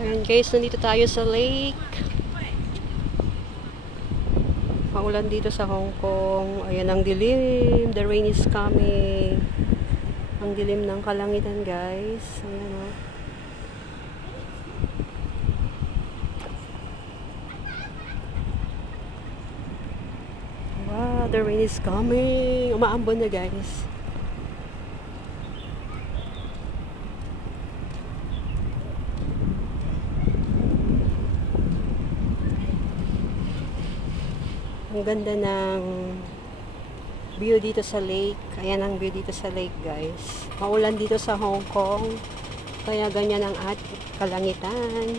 Ayan guys, nandito tayo sa lake. Maulan dito sa Hong Kong. Ayan ang dilim. The rain is coming. Ang dilim ng kalangitan guys. Ayan o. Wow, the rain is coming. Umaambon na guys. Ang ganda ng view dito sa lake. Ayan ang view dito sa lake guys. Maulan dito sa Hong Kong. Kaya ganyan ang kalangitan.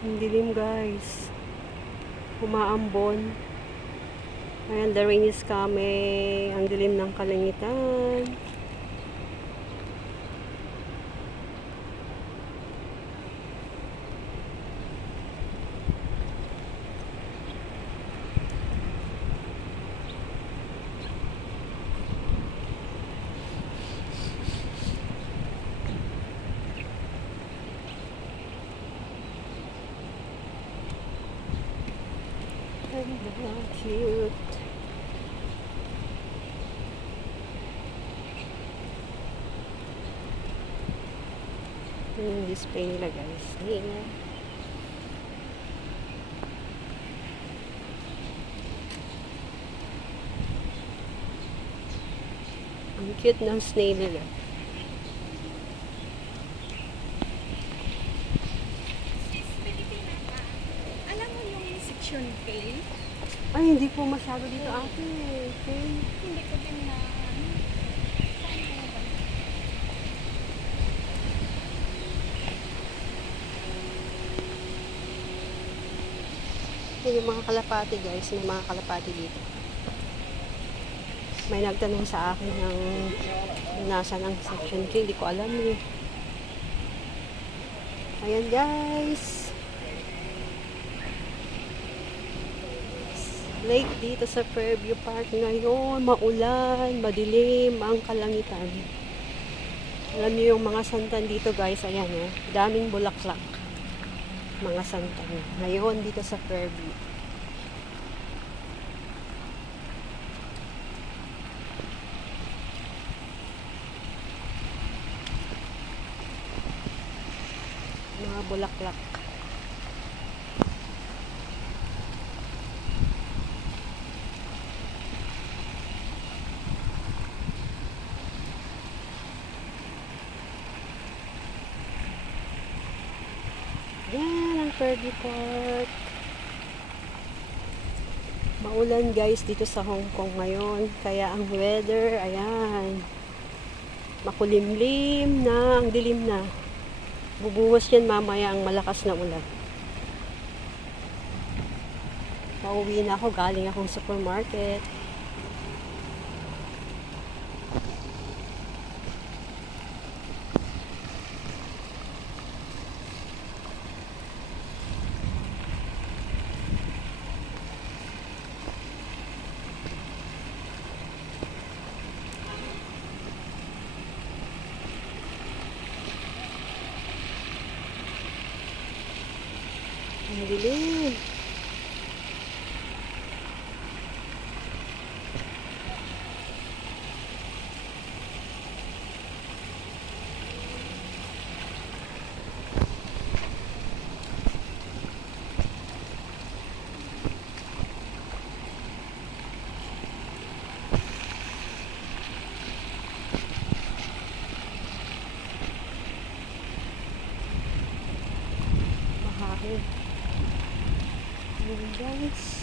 Ang dilim guys. Umaambon. Ayan, the rain is coming. Ang dilim ng kalangitan. Cute. Yung display nila guys. Ayan. Ang cute ng snail nila. Section K. Ay, hindi po masyado dito ate. Okay. Hindi ko din na Yung mga kalapati guys, may mga kalapati dito. May nagtanong sa akin ng nasa ng section K, hindi ko alam eh. Ayan guys. Lake dito sa Fairview Park ngayon, maulan, madilim ang kalangitan. Alam niyo yung mga santan dito guys, ayan oh, daming bulaklak. Mga santan. Ngayon dito sa Fairview. Mga bulaklak. Yan ang Fairview Park. Maulan guys dito sa Hong Kong ngayon. Kaya ang weather, ayan. Makulimlim na, ang dilim na. Bubuwas yan mamaya ang malakas na ulan. Pauwi na ako, galing akong supermarket. Ang dilim. Ayan guys.